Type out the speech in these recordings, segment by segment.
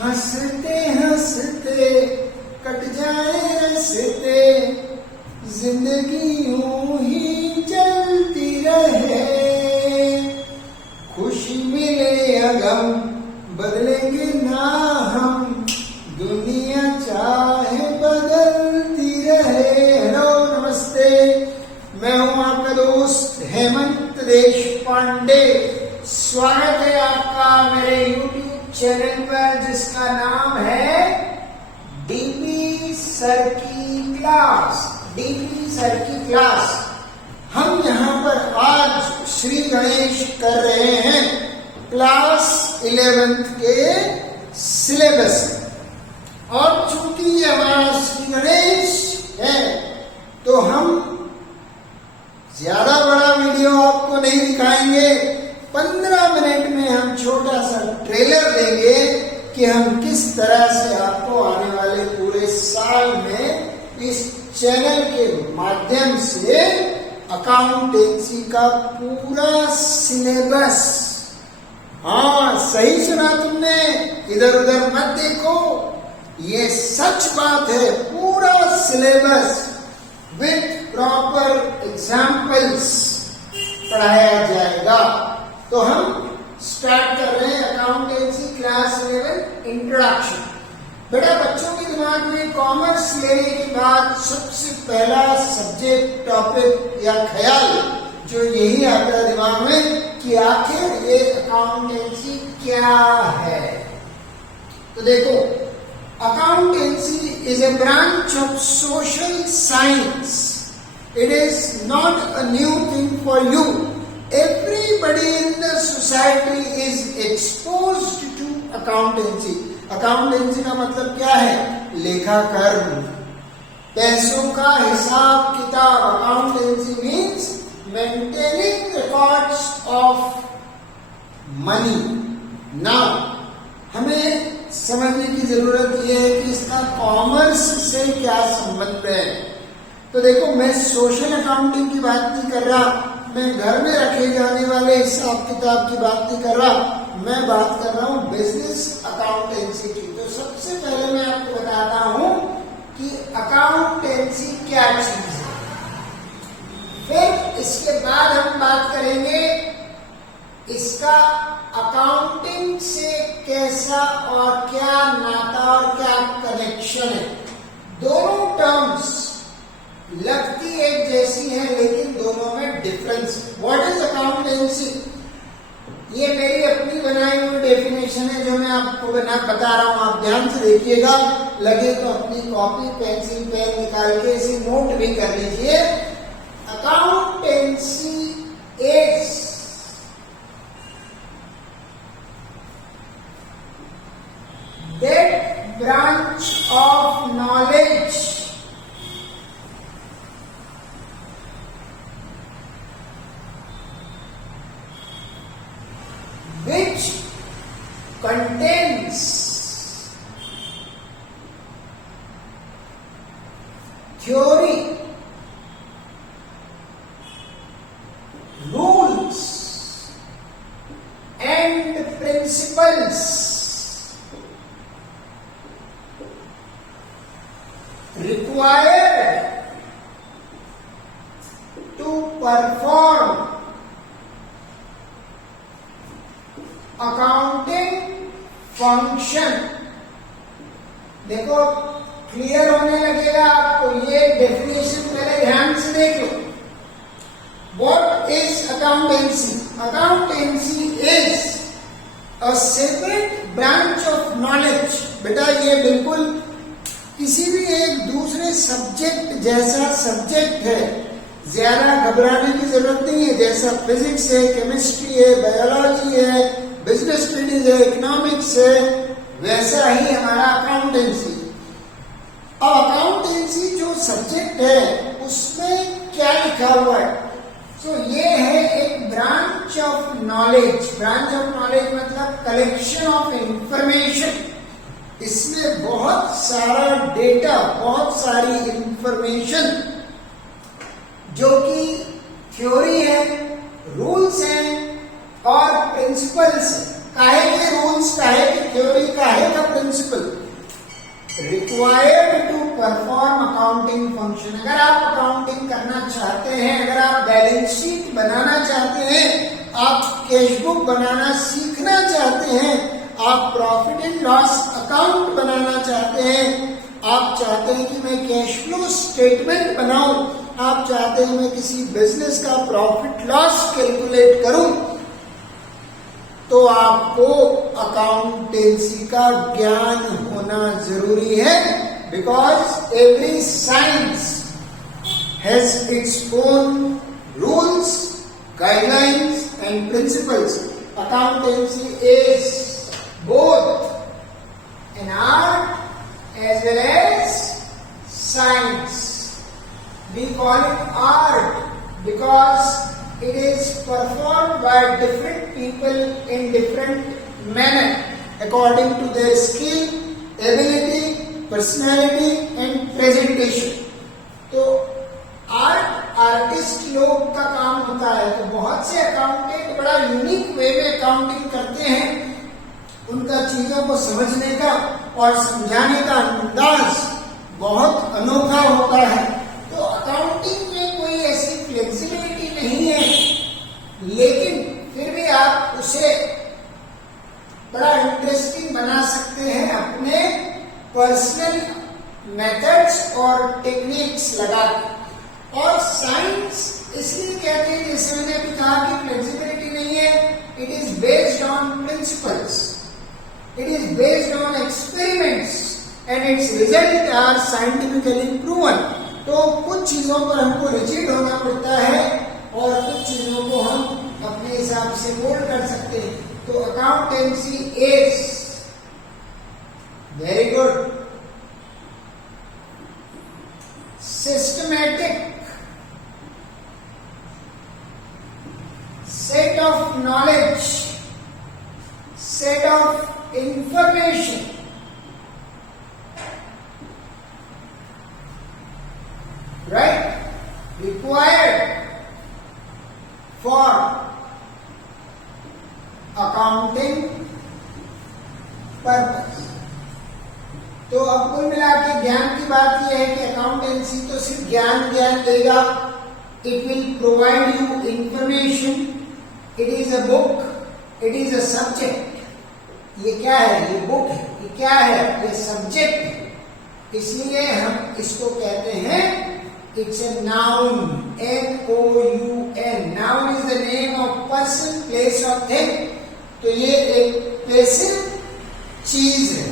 हंसते हंसते कट जाए रस्ते, जिंदगी यूं ही चलती रहे। खुशी मिले या गम बदलेंगे ना हम, दुनिया चाहे बदलती रहे। हेलो नमस्ते, मैं हूं आपका दोस्त हेमंत देशपांडे। स्वागत है आपका मेरे YouTube चैनल पर जिसका नाम है डीपी सर की क्लास। डीपी सर की क्लास। हम यहाँ पर आज श्री गणेश कर रहे हैं क्लास 11th के सिलेबस। और चूंकि ये हमारा श्री गणेश है तो हम ज्यादा बड़ा वीडियो आपको नहीं दिखाएंगे। 15 मिनट में हम छोटा सा ट्रेलर देंगे कि हम किस तरह से आपको आने वाले पूरे साल में इस चैनल के माध्यम से अकाउंटेंसी का पूरा सिलेबस। हाँ, सही सुना तुमने, इधर उधर मत देखो, ये सच बात है। पूरा सिलेबस विथ प्रॉपर एग्जाम्पल्स पढ़ाया जाएगा। तो हम स्टार्ट कर रहे हैं अकाउंटेंसी क्लास 11 इंट्रोडक्शन। बेटा, बच्चों के दिमाग में कॉमर्स लेने के बाद सबसे पहला सब्जेक्ट, टॉपिक या ख्याल जो यही आता है दिमाग में कि आखिर ये अकाउंटेंसी क्या है। तो देखो, accountancy is a branch of social science. It is not a new thing for you. Everybody in the society is exposed to accountancy. Accountancy का मतलब क्या है? लेखाकर्म, पैसों का हिसाब किताब। Accountancy means maintaining records of money. Now, हमें समझने की जरूरत यह है कि इसका कॉमर्स से क्या संबंध है। तो देखो, मैं सोशल अकाउंटिंग की बात नहीं कर रहा, मैं घर में रखे जाने वाले हिसाब किताब की बात नहीं कर रहा, मैं बात कर रहा हूँ बिजनेस अकाउंटेंसी की। तो सबसे पहले मैं आपको बताता हूँ कि अकाउंटेंसी क्या चीज है। फिर इसके बाद हम बात करेंगे इसका अकाउंटिंग से कैसा और क्या नाता और क्या कनेक्शन है। दोनों टर्म्स लगती एक जैसी है लेकिन दोनों में डिफरेंस। What is accountancy? ये मेरी अपनी बनाई हुई डेफिनेशन है जो मैं आपको बता रहा हूं। आप ध्यान से देखिएगा, लगे तो अपनी कॉपी पेंसिल पेन निकाल के इसे नोट भी कर लीजिए। Accountancy is that branch of knowledge which contains theory, rules and principles required to perform accounting function. देखो, क्लियर होने लगेगा आपको। ये डेफिनेशन पहले ध्यान से देख लो। What is accountancy? Accountancy is a separate branch of knowledge. बेटा, ये बिल्कुल किसी भी एक दूसरे सब्जेक्ट जैसा सब्जेक्ट है, ज्यादा घबराने की जरूरत नहीं है। जैसा फिजिक्स है, केमिस्ट्री है, बायोलॉजी है, बिजनेस स्टडीज है, इकोनॉमिक्स है, वैसा ही हमारा अकाउंटेंसी। अब अकाउंटेंसी जो सब्जेक्ट है उसमें क्या लिखा हुआ है? तो ये है एक branch of knowledge. Branch of knowledge मतलब कलेक्शन ऑफ इंफॉर्मेशन। इसमें बहुत सारा डेटा, बहुत सारी इंफॉर्मेशन जो कि थ्योरी है, रूल्स हैं और प्रिंसिपल्स काहे के रूल्स, काहे की थ्योरी, काहे का principle? Required to perform accounting function. अगर आप अकाउंटिंग करना चाहते हैं, अगर आप बैलेंस शीट बनाना चाहते हैं, आप कैश बुक बनाना सीखना चाहते हैं, आप प्रॉफिट एंड लॉस अकाउंट बनाना चाहते हैं, आप चाहते हैं कि मैं कैश फ्लो स्टेटमेंट बनाऊं, आप चाहते हैं मैं किसी बिजनेस का प्रॉफिट लॉस कैलकुलेट करूं, तो आपको अकाउंटेंसी का ज्ञान होना जरूरी है। Because every science has its own rules, guidelines and principles. Accountancy is both an art as well as science. We call it art because it is performed by different people in different manner according to their skill, ability, personality and presentation. तो artist लोग का काम होता है। तो बहुत से accountant बड़ा यूनिक वे में अकाउंटिंग करते हैं। उनका चीजों को समझने का और समझाने का अंदाज बहुत अनोखा होता है। तो अकाउंटिंग में कोई ऐसी फ्लेक्सिबिलिटी नहीं है, लेकिन फिर भी आप उसे बड़ा इंटरेस्टिंग बना सकते हैं अपने पर्सनल मेथड्स और टेक्निक्स लगा के। और साइंस इसलिए कहते हैं, जैसे मैंने अभी कहा कि फ्लेक्सिबिलिटी नहीं है, it is based on principles, it is based on experiments and its result are scientifically proven. तो कुछ चीजों पर हमको रिजिड होना पड़ता है और कुछ चीजों को हम अपने हिसाब से मोल्ड कर सकते हैं। तो accountancy is very good systematic set of knowledge, set of information required for accounting purpose। तो अब कुल मिला के ज्ञान की बात यह है कि अकाउंटेंसी तो सिर्फ ज्ञान देगा। It will provide you information, it is a book, it is a subject. ये क्या है? ये बुक है। ये क्या है? ये सब्जेक्ट है। इसलिए हम इसको कहते हैं it's a noun, N-O-U-N। Noun is the name of person, place or thing। तो ये एक पैसिव चीज है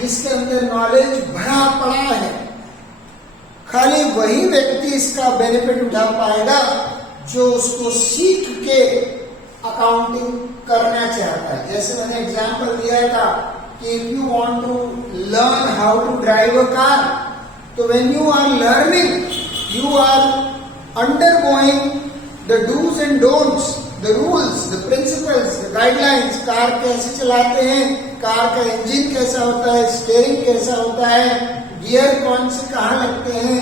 जिसके अंदर नॉलेज भरा पड़ा है। खाली वही व्यक्ति इसका बेनिफिट उठा पाएगा जो उसको सीख के अकाउंटिंग करना चाहता है। जैसे मैंने एग्जांपल दिया था कि if you want to learn how to drive a car, तो when you are learning, you are undergoing the do's and don'ts, the rules, the principles, the guidelines। Car कैसे चलाते हैं, कार का इंजन कैसा होता है, स्टीयरिंग कैसा होता है, गियर कौन से कहाँ लगते हैं,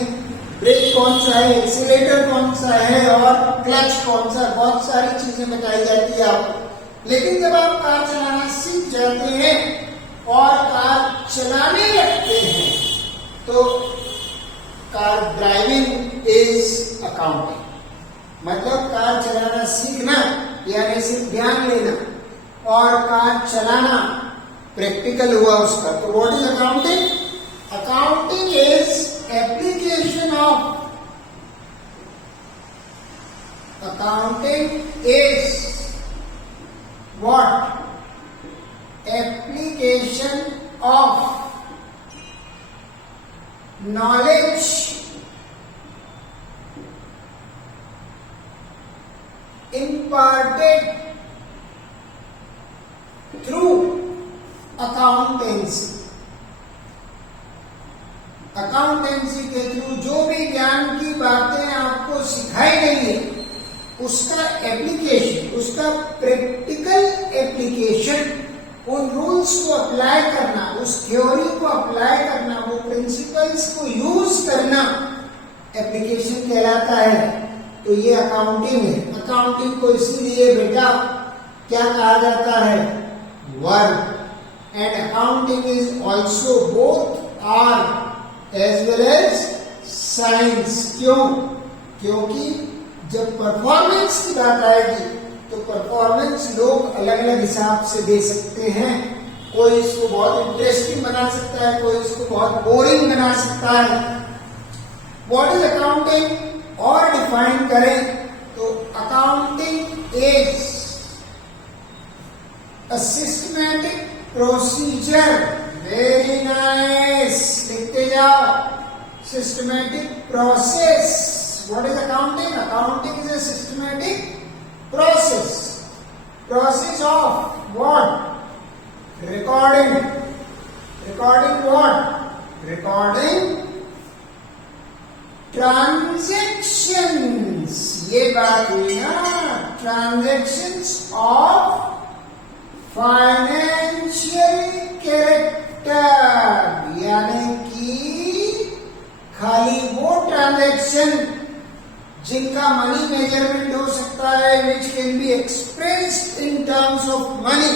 ब्रेक कौन सा है, एक्सीलेटर कौन सा है और क्लच कौन सा। बहुत सारी चीजें बताई जाती है आपको। लेकिन जब आप कार चलाना सीख जाते हैं और कार चलाने लगते हैं तो कार ड्राइविंग इज अकाउंटिंग। मतलब कार चलाना सीखना यानी सिर्फ ज्ञान लेना और कार चलाना प्रैक्टिकल हुआ उसका। तो what is accounting? Accounting is application of, accounting is what? Application of knowledge imparted through accountancy। Accountancy के थ्रू जो भी ज्ञान की बातें आपको सिखाई गई है उसका एप्लीकेशन, उसका प्रैक्टिकल एप्लीकेशन, उन रूल्स को अप्लाई करना, उस थ्योरी को अप्लाई करना, वो प्रिंसिपल्स को यूज करना एप्लीकेशन कहलाता है। तो ये अकाउंटिंग है। अकाउंटिंग को इसीलिए बेटा क्या कहा जाता है? verb. And accounting is also both art as well as science. क्यों? क्योंकि जब परफॉर्मेंस की बात आएगी तो परफॉर्मेंस लोग अलग अलग हिसाब से दे सकते हैं. कोई इसको बहुत इंटरेस्टिंग बना सकता है, कोई इसको बहुत बोरिंग बना सकता है. व्हाट इज अकाउंटिंग और डिफाइन करें तो accounting is a systematic procedure. Very nice, लिखते जाओ. Systematic process. What is accounting? Accounting is a systematic process. Process of what? Recording. Recording what? Recording transactions. ये बात हुई ना, transactions of financial character. यानी कि खाली वो ट्रांजेक्शन जिनका मनी मेजरमेंट हो सकता है, which can be expressed in terms of money.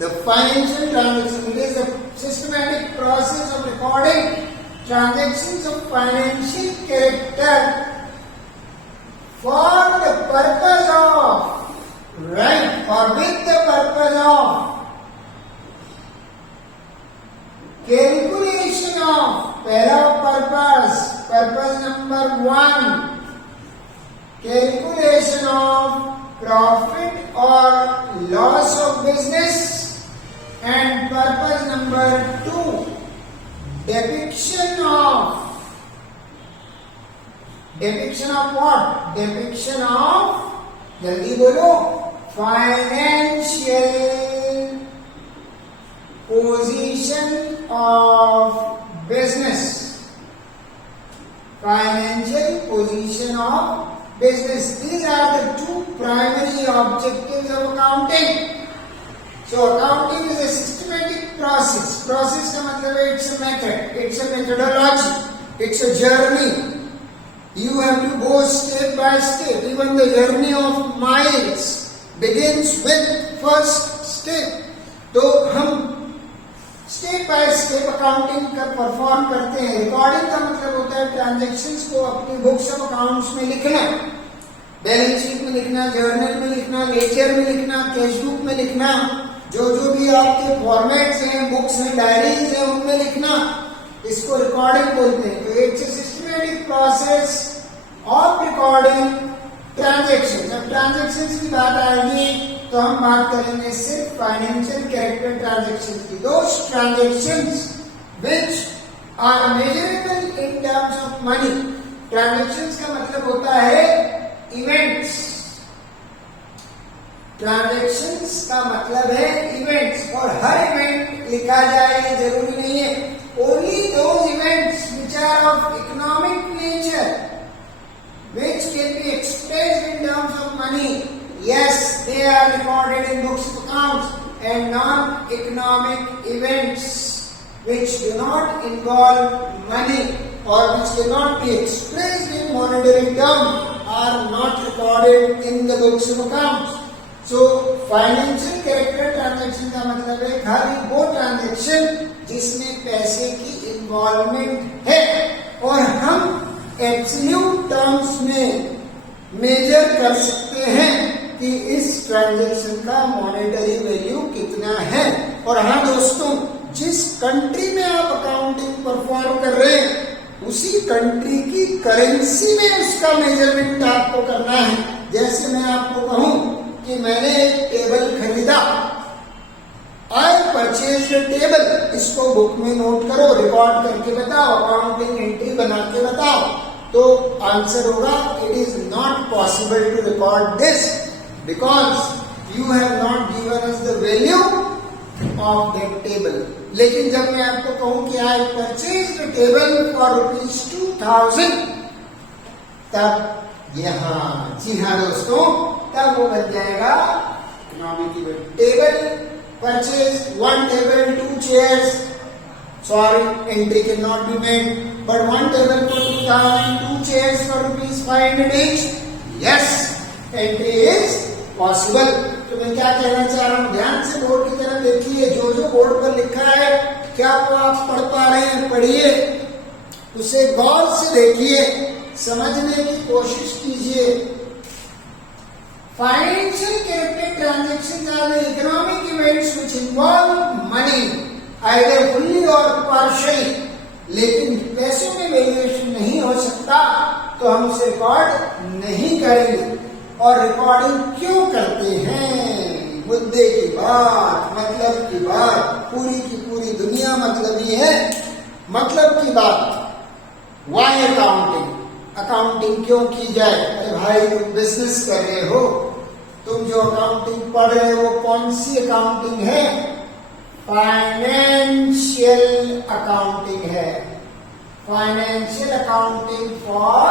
The financial transaction, it is a systematic process of recording transactions of financial character for the purpose of, right, or with the purpose of calculation of, पहला purpose, purpose number 1, calculation of profit or loss of business. And purpose number 2, depiction of what? Depiction of, जल्दी बोलो, financial position of business. Financial position of business. These are the two primary objectives of accounting. So accounting is a systematic process. Process का मतलब है it's a method, it's a methodology, it's a journey. You have to go step by step. Even the journey of miles begins with first step. तो हम step by step accounting का perform करते हैं. Recording का मतलब होता है transactions को अपनी बुक्स ऑफ अकाउंट्स में लिखना, बैलेंस शीट में लिखना, जर्नल में लिखना, लेजर में लिखना, कैश बुक में लिखना, जो भी आपके फॉर्मेट्स हैं, बुक्स हैं, डायरीज हैं, उनमें लिखना. इसको रिकॉर्डिंग बोलते हैं. तो it's a systematic process of recording transaction. जब ट्रांजेक्शन्स की बात आएगी तो हम बात करेंगे सिर्फ फाइनेंशियल कैरेक्टर ट्रांजेक्शन की. Those transactions which are measurable in terms of money. Transactions का मतलब होता है इवेंट्स. ट्रांजेक्शन्स का मतलब है इवेंट्स. और हर इवेंट लिखा जाए ये जरूरी नहीं है. Only those events which are of economic nature, which can be expressed in terms of money, yes, they are recorded in books of accounts. And non-economic events which do not involve money or which cannot be expressed in monetary terms are not recorded in the books of accounts. So financial character transaction का मतलब है खाली वो transaction जिसमें पैसे की involvement है और हम एब्सोल्यूट टर्म्स में मेजर कर सकते हैं कि इस ट्रांजैक्शन का मॉनेटरी वैल्यू कितना है. और हाँ दोस्तों, जिस कंट्री में आप अकाउंटिंग परफॉर्म कर रहे हैं उसी कंट्री की करेंसी में उसका मेजरमेंट आपको करना है. जैसे मैं आपको कहूं कि मैंने एक टेबल खरीदा, आई परचेज टेबल, इसको बुक में नोट करो, रिकॉर्ड करके बताओ, अकाउंटिंग एंट्री बना के बताओ. तो आंसर होगा it is not possible to record this because you have not given us the value of that table. लेकिन जब मैं आपको कहूं कि I purchase the table for ₹2000, तब जी हाँ दोस्तों, तब वो बन जाएगा economic event. Table purchase, 1 table, 2 chairs. Sorry, entry cannot be made. But 1 table for 2000, 2 chairs for ₹500 each. Yes, entry is possible. तो मैं क्या कहना चाह रहा हूं, ध्यान से बोर्ड की तरफ देखिए, जो जो बोर्ड पर लिखा है क्या वो आप पढ़ पा रहे हैं, पढ़िए, उसे गौर से देखिए, समझने की कोशिश कीजिए। Financial character transactions are the economic events which involve money either fully or partially, लेकिन पैसों में वैल्यूएशन नहीं हो सकता तो हम उसे रिकॉर्ड नहीं करेंगे। और रिकॉर्डिंग क्यों करते हैं, मुद्दे की बात, मतलब की बात, पूरी की पूरी दुनिया मतलब ही है, मतलब की बात। वाई अकाउंटिंग, अकाउंटिंग क्यों की जाए? अरे भाई तुम बिजनेस कर रहे हो, तुम जो अकाउंटिंग पढ़ रहे हो वो कौन सी अकाउंटिंग है? फाइनेंशियल अकाउंटिंग है। Financial accounting for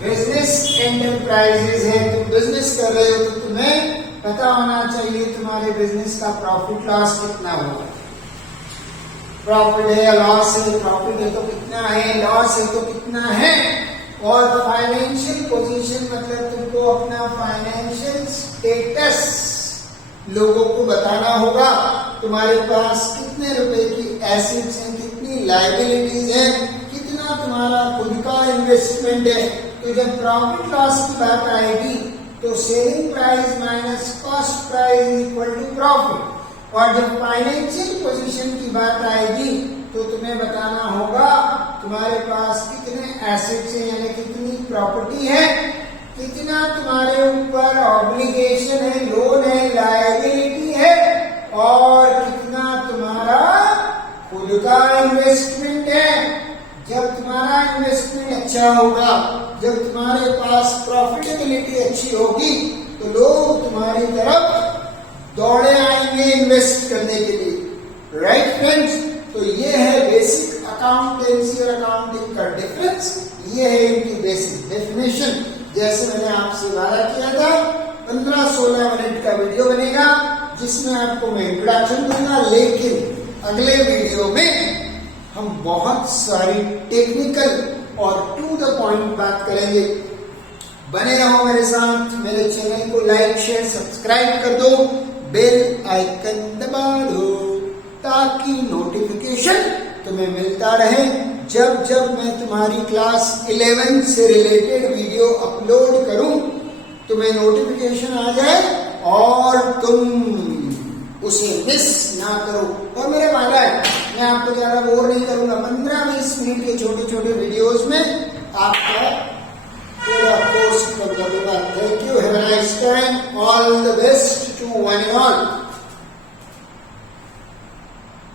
business enterprises है। तुम बिजनेस कर रहे हो तो तुम्हें पता होना चाहिए तुम्हारे बिजनेस का प्रॉफिट लॉस कितना होगा। प्रॉफिट है या लॉस है, प्रॉफिट है तो कितना है, लॉस है तो कितना है। और फाइनेंशियल पोजीशन मतलब तुमको अपना फाइनेंशियल स्टेटस लोगों को बताना होगा। तुम्हारे पास कितने रुपए की एसेट्स हैं, कितनी लायबिलिटीज हैं, कितना तुम्हारा खुद का इन्वेस्टमेंट है। तो जब प्रॉफिट लॉस की बात आएगी तो selling price minus cost price equal to profit. और जब फाइनेंशियल पोजीशन की बात आएगी तो तुम्हें बताना होगा तुम्हारे पास कितने एसेट्स हैं, यानी कितनी प्रॉपर्टी है, कितना तुम्हारे ऊपर ऑब्लिगेशन है, लोन है, लायबिलिटी है, और कितना तुम्हारा खुद का इन्वेस्टमेंट है। जब तुम्हारा इन्वेस्टमेंट अच्छा होगा, जब तुम्हारे पास प्रॉफिटेबिलिटी अच्छी होगी तो लोग तुम्हारी तरफ दौड़े आएंगे इन्वेस्ट करने के लिए। राइट फ्रेंड्स, तो ये है बेसिक अकाउंटेंसी और अकाउंटिंग का डिफरेंस, ये है इनकी बेसिक डेफिनेशन। जैसे मैंने आपसे वादा किया था 15-16 मिनट का वीडियो बनेगा जिसमें आपको मैं इंट्रोडक्शन दूंगा, लेकिन अगले वीडियो में हम बहुत सारी टेक्निकल और टू द पॉइंट बात करेंगे। बने रहो मेरे साथ, मेरे चैनल को लाइक शेयर सब्सक्राइब कर दो, बेल आइकन दबा दो ताकि नोटिफिकेशन तुम्हें मिलता रहे। जब जब मैं तुम्हारी क्लास 11 से रिलेटेड वीडियो अपलोड करूं तुम्हें नोटिफिकेशन आ जाए और तुम उसे मिस ना करो। और मेरा वादा है मैं आपको ज्यादा बोर नहीं करूंगा, 15-20 मिनट के छोटे छोटे वीडियोस में आपका पूरा कोर्स कवर करूंगा। Thank you, have a nice time, all the best to one and all.